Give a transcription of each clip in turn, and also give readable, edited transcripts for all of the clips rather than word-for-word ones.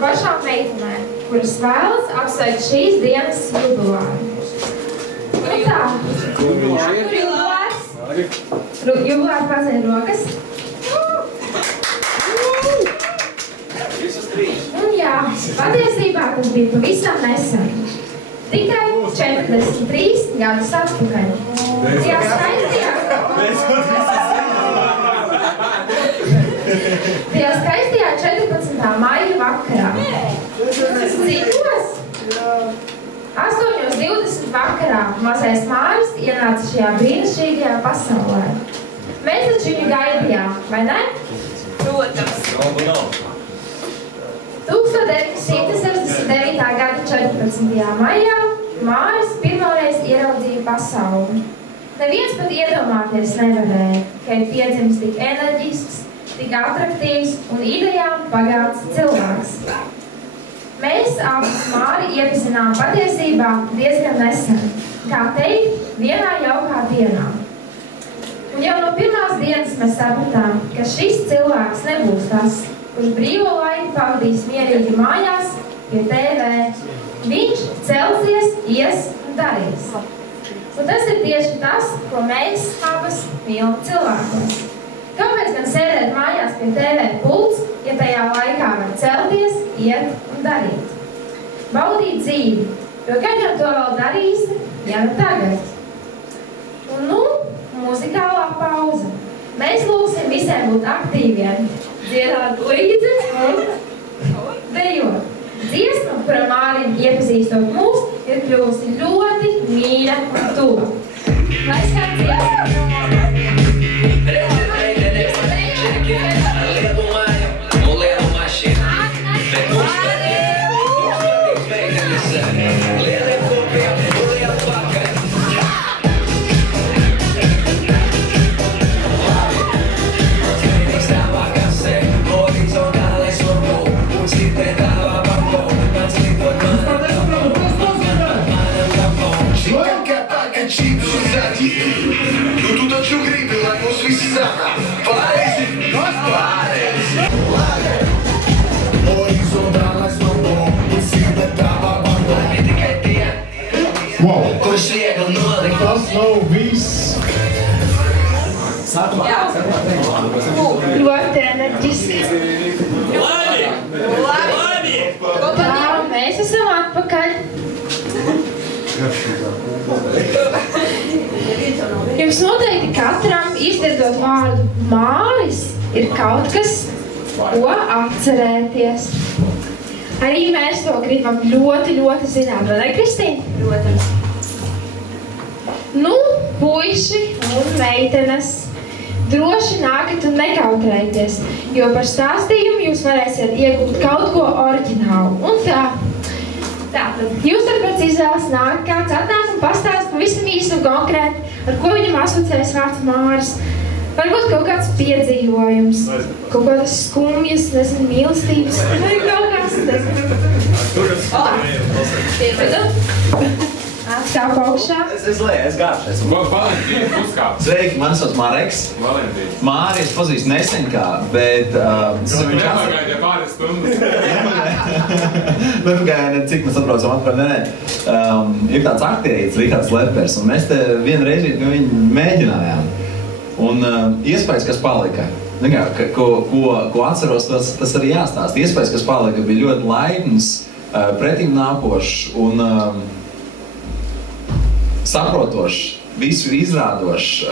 Pašām meitenēm, kuras vēlas apsveikt šīs dienas jubilāru. Nu tā, kur jubilārs? Jubilārs paceļ rokas. Un jā, patiesībā tas bija pavisam nesen. Tikai 43 gadus atpakaļ. Tajā skaistajā 14. maija vakarā. Cikos? 8:20 vakarā mazais Māris ienāca šajā brīnišķīgajā pasaulē. Mēs taču viņu gaidījām, vai ne? Protams. 1969. gada 14. maijā Māris pirmoreiz ieraudzīja pasauli. Neviens pat iedomāties nevarēja, ka ir piedzimis tik enerģisks, tik atraktīvs un idejām bagāts cilvēks. Mēs abus Māri iepazinām patiesībā diezgan nesen, kā teikt, vienā jaukā dienā. Un jau no pirmās dienas mēs sapratām, ka šis cilvēks nebūs tas, kurš brīvo laiku pavadīs mierīgi mājās pie TV. Viņš celsies, ies un darīs. Un tas ir tieši tas, ko mēs abas mīlam cilvēkos. Kāpēc gan sēdēt mājās pie TV pults, ja tajā laikā var celties, iet un darīt? Baudīt dzīvi, jo kad jau to vēl darīsi, ja ne tagad. Un nu, muzikālā pauze. Mēs lūksim visiem būt aktīviem, dziedāt līdzi un dejot. Dziesma, kura Mārim iepazīstot mūs, ir kļuvusi ļoti mīļa un tuva. Lai skan dziesma! Nu tu taču gribi, lai mums visi sanāk. Pareizi? Pareizi. Horizontālais mambo, visība tavā bando. Tikai tie, kurš viegli nolikt. Tas nav viss. Ļoti enerģiski. Labi! Tā, mēs esam atpakaļ. Jums noteikti katram izdzirdot vārdu Māris ir kaut kas, ko atcerēties. Arī mēs to gribam ļoti, ļoti zināt, vai ne, Kristīna? Protams. Nu, puiši un meitenes, droši nākat un nekautrējieties, jo par stāstījumu jūs varēsiet iegūt kaut ko oriģinālu. Un tā. Tātad, jūs varat pēc izvēles nākt, kāds atnāk un pastāst pavisam īsi un konkrēti, ar ko viņam asociējas vārds Māris. Varbūt kaut kāds piedzīvojums, kaut kādas skumjas, nezinu, mīlestības, vai kaut kāds, nezinu. Atstāv augšā. Es gājušies. Valentīns uzkāp. Sveiki, mani sauc Mareks. Valentīns. Māri es pazīstu nesen kā, bet... Nepagaidīja pāris stundas. Nepagaidīja, cik mēs atbraucam atpakaļ. Nē. Ir tāds aktierīts, Rihards Lepers, un mēs te vienu reizi viņu mēģinājām. Un iespējas, kas palika, ko atceros, tas arī jāstāst. Iespējas, kas palika, bija ļoti laipns, pretīm nākošs un saprotošs, visu izrādošs,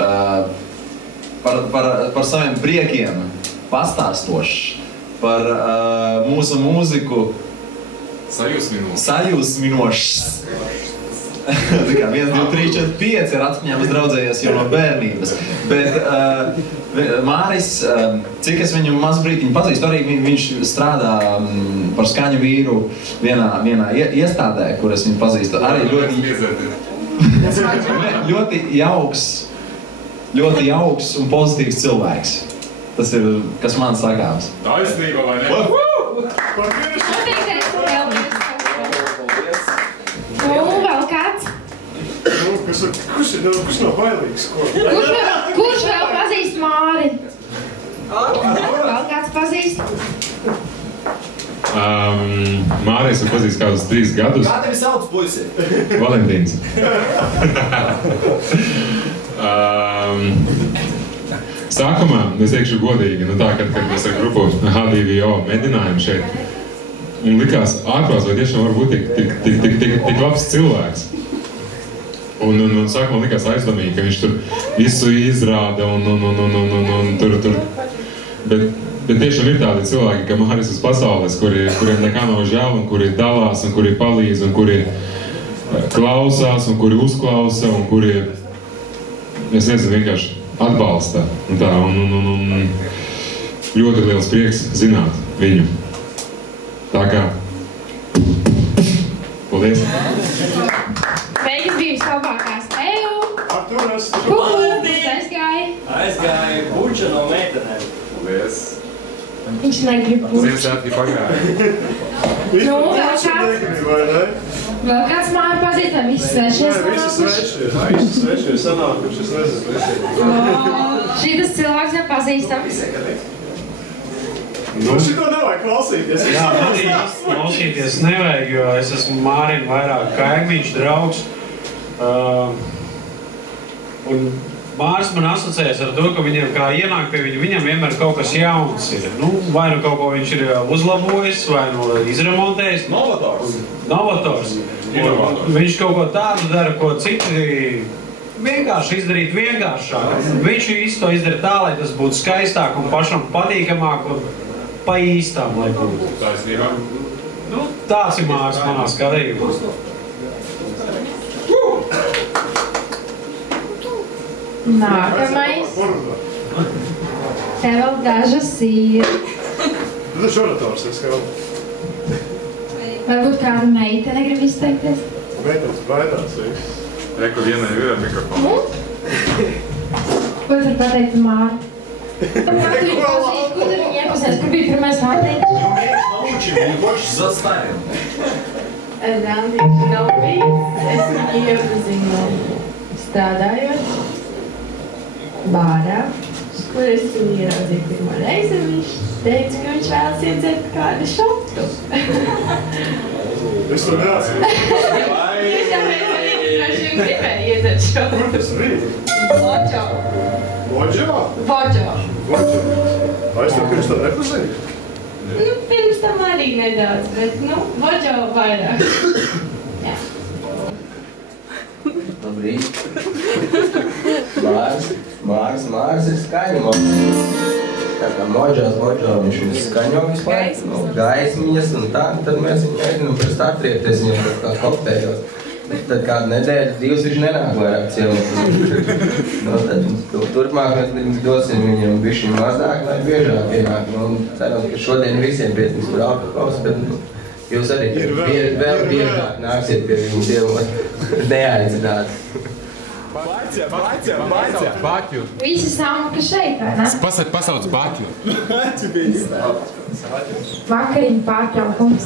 par saviem priekiem pastāstošs, par mūsu mūziku sajūsminošs. Tā kā 1, 2, 3, 4, 5 ir atmiņām es draudzējies jau no bērnības. Bet Māris, cik es viņu maz brītiņu pazīstu, arī viņš strādā par skaņu vīru vienā iestādē, kur es viņu pazīstu. Arī ļoti jauks un pozitīvs cilvēks. Tas ir, kas man sakāms. Taisnība vai ne? Noteiktais vēlties kaut ko. Nu, vēl kāds? Kurš nav bailīgs? Kurš vēl pazīst Māri? Vēl kāds pazīst? Māri esmu pazīst kādus 3 gadus. Kā tevi sauc, puisi? Valentīns. Sākumā, es teikšu godīgi, tā, kad mēs ar grupu H2O mēģinājām šeit, un likās ārprāts, vai tiešām var būt tik labs cilvēks. Un sākumā likās aizdomīgi, ka viņš tur visu izrāda un tur. Bet tiešām ir tādi cilvēki, ka Māris uz pasaules, kuriem nekā nav žēl, un kuri dalās, un kuri palīdz, un kuri klausās, un kuri uzklausa, un kuri, es nezinu, vienkārši atbalsta. Un ļoti liels prieks zināt viņu. Tā kā. Paldies! Beigas bija vislabākās tev. Arturas. Aizgāja. Aizgāja buča no meitenēm. Paldies! Viņš negrib būt. Ziemassvētki pagāja. Nu, vēl kāds Māri pazīst, vai visi svešies? Visi sveši ir sanākuši, es nezinu. Šitas cilvēks jau pazīstams. Šito nevajag klausīties. Jā, manī klausīties nevajag, jo es esmu Mārim vairāk kaimiņš, draugs. Un Māris man asociējas ar to, ka viņam kā ienāk pie viņam vienmēr kaut kas jauns ir. Vai nu kaut ko viņš ir uzlabojis, vai nu izremontējis. Novators. Viņš kaut ko tādu dara, ko citi vienkārši izdarīt vienkāršāk. Viņš visu to izdara tā, lai tas būtu skaistāk un pašam patīkamāk un pa īstām, lai būtu. Taisnībā. Tāds ir Māris manā skatījumā. Nākamais. Te vēl dažas ir. Tu taču orators, es kā. Varbūt kāda meitene grib izteikties? Meitenes baidās, viss. Reku vienai ir mikrofonu. Ko tur pateikt Māri? Kā tu viņu pazīst, kur tu viņu iepazīst? Kur bija pirmais vārdiņš? Randīši nav bijis. Es viņu iepazinu strādājot bārā, kur es viņu ieraudzīju pirmo reizi. Viņš teica, ka viņš vēlas iedzert kādu šotu. Es to neatceru. Tiešām reiz gribēju iedzert šotu. Kur tas bija? Voģo. Voģo? Voģo. Es tev, ka viņš to nepazinu? Pirms tam arī nedaudz, bet, voģo vairāk. Jā. Labrīt. Māris ir skaņos. Tā kā moģos, viņš ir skaņo vispār. Gaismiņas un tā, tad mēs viņu aizinām pēc atriekties viņam kā kokteiļos. Tad kādu nedēļu, 2 viņš nenāk vairāk ciemot. Tad turpmāk mēs dosim viņam bišķi mazāk, lai biežāk ienāk. Ceram, ka šodien visiem pietrīs tur alkohols, bet jūs arī vēl biežāk nāksiet pie viņu ciemot. Neaicināt. Bāķu. Visi samuka šeit, vai ne? Pasauc Bāķu. Vakariņu pārtraukums.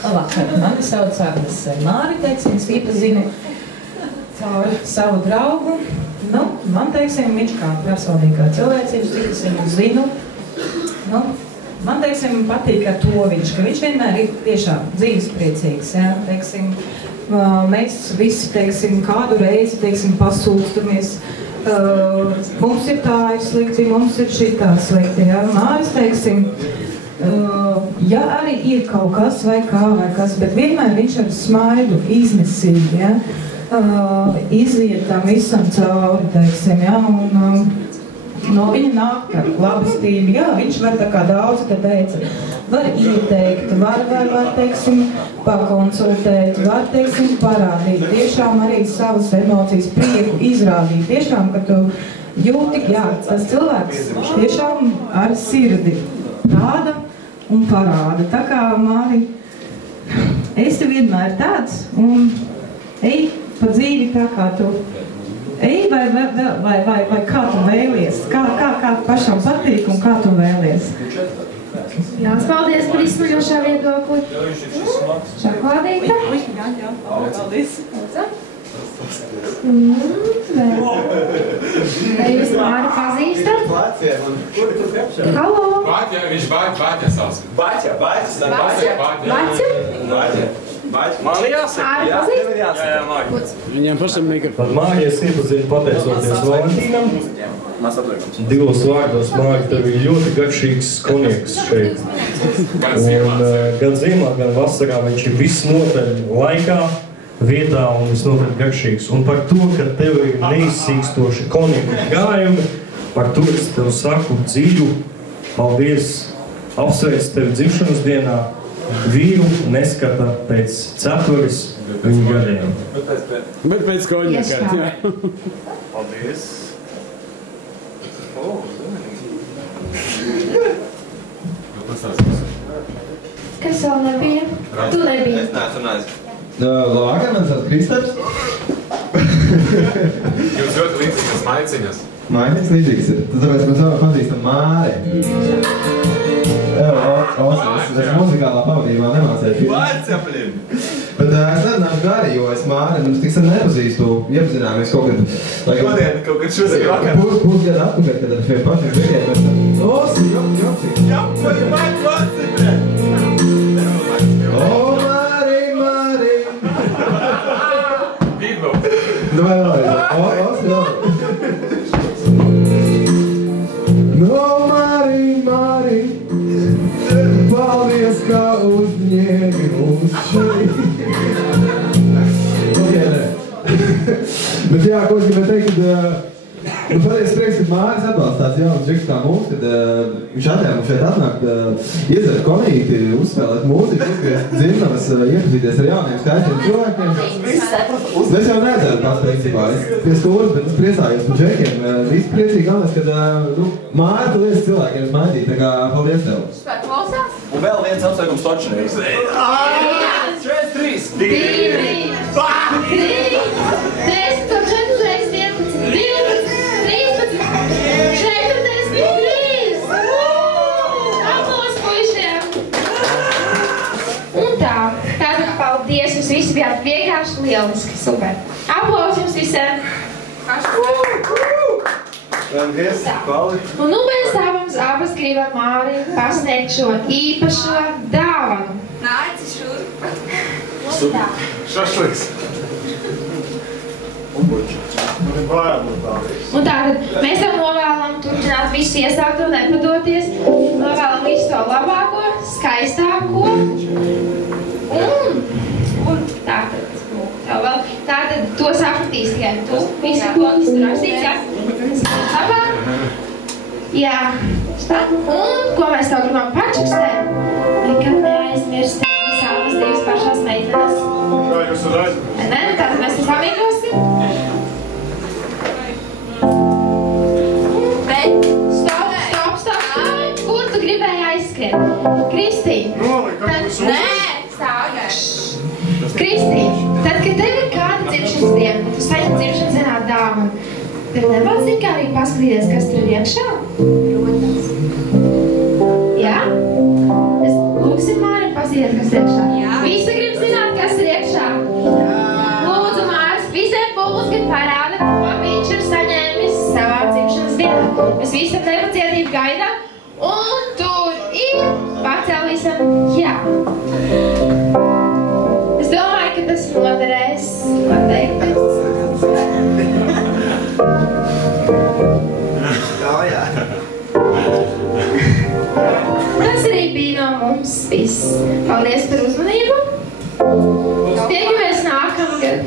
Labvakar, mani sauc Agnes Māri, es iepazinu caur savu draugu. Man, viņš kā personīgā cilvēcības, cik es viņu zinu. Man, patīk ar to viņš, ka viņš vienmēr ir tiešām dzīvespriecīgs. Ja? Mēs visi, kādu reizi, pasūstamies. Mums ir tā ir slikti, mums ir šitā slikti. Ja? Māris, ja arī ir kaut kas vai kas, bet vienmēr viņš ar smaidu iznesīgi, ja? Iziet tam visam cauri, ja? Un no viņa nāk ar labestību, jā, viņš var tā kā daudz, ka teica, var ieteikt, var pakonsultēt, var, parādīt, tiešām arī savas emocijas, prieku izrādīt, tiešām, ka tu jūti, jā, tas cilvēks tiešām ar sirdi rāda un parāda. Tā kā, Māri, esi vienmēr tāds un ej pa dzīvi tā kā tu ej vai kā tu vēlies, kā pašam patīk un kā tu vēlies. Jānis, paldies par izsmeļošā viedokli. Šokolādīte. Paldies. Vai jūs Māri pazīstat? Halo! Bāķa, viņš Bāķa sauc. Bāķa. Man jāsaka, jā, tev ir jāsaka. Viņiem pašam mikrofonu. Māri es iepazinu pateicoties Valentīnam. Divos vārdos, Māri, tev ir ļoti garšīgs konjaks šeit. Gan ziemā, gan vasarā viņš ir visnotaļ laikā, vietā un visnotaļ garšīgs. Un par to, ka tev ir neizsīkstoši konjaka gājumi, par to es tev saku dziļu paldies, apsveic tevi dzimšanas dienā. Vīru neskata pēc cepures viņu gadiem. Bet pēc konjaka. Paldies. Kas vēl nebija? Tu nebija. Es neesmu runājis. Labvakar, man sauc Kristaps. Jūs ļoti līdzīgas maiciņas. Maiciņas līdzīgas ir. Tāpēc mēs vēl pazīstam Māri. Es muzikālā pavadījumā nemācēju. Vārceplim! Bet es nerunāšu gari, jo es Māri tik sen nepazīstu. Iepazināmies kaut kad... Šodien, kaut kad šodien vakar. Pusgadu atpakaļ, kad ar šiem pašiem brīdiem mēs tam... Osi, jopi! Jopi, vārceplim! O, Māri! Bīdlo! Nu, vai vēl? Osi, jopi! No, Māri! Paldies, kā uzņēmi mūs šeit. Bet jā, ko es gribēju teikt, kad patiesi prieks, kad Māris atbalsta tāds jauns džiks kā mums, kad viņš atļāva mums šeit atnākt, iedzert konīti, uzspēlēt mūziku, uzgriezt dzimnavas, iepazīties ar jauniem skaistiem cilvēkiem. Es jau nedzeru pats principā, es pie stūras, bet es priecājos par džekiem. Visi priecīgi galvenais, kad Māri tu lietas cilvēkiem smaidīt, tā kā paldies tev. Klausās? Un vēl viens apsveikums Točinīgs. 3, 2, 3, paldies, jūs visi bijāt vienkārši lieliski, super. Aplaus jums visiem! Un nu mēs abas gribam Māri pasniegt šo īpašo dāvanu. Nāci šurp. Šašliks. Un tātad mēs tev novēlam turpināt visu iesākto, nepadoties. Novēlam visu to labāko, skaistāko. Un tātad to sapratīs tikai tu. Visi, ko tas tur rakstīts, jā? Labāk. Jā. Un ko mēs tev gribam pačukstēt? Nekad neaizmirst savas divas pašās meitenes. Jā, jūs var aizmirst. Nē, tātad mēs to samīgosim. Stop. Kur tu gribēji aizskriet? Kristīna. Nē, stāvgāj. Kristīna, tad, kad tev ir kāda dzimšanas diena, tu saņem dzimšanas dienā dāvanu, tev nebūtu zinkārīgi paskatīties, kas tur ir iekšā? Protams. Jā? Es lūksim Mārim paskatīties, kas ir iekšā. Jā. Visi grib zināt, kas ir iekšā. Jā. Lūdzu, Māris, visiem publiski parāda, ko viņš ir saņēmis savā dzimšanas dienā. Mēs visam nepacietību gaidām, un tur ir pacēlīsim jā. Es domāju, ka tas noderēs noteikti. Jā. Tas arī bija no mums viss. Paldies par uzmanību. Tiekamies nākamgad.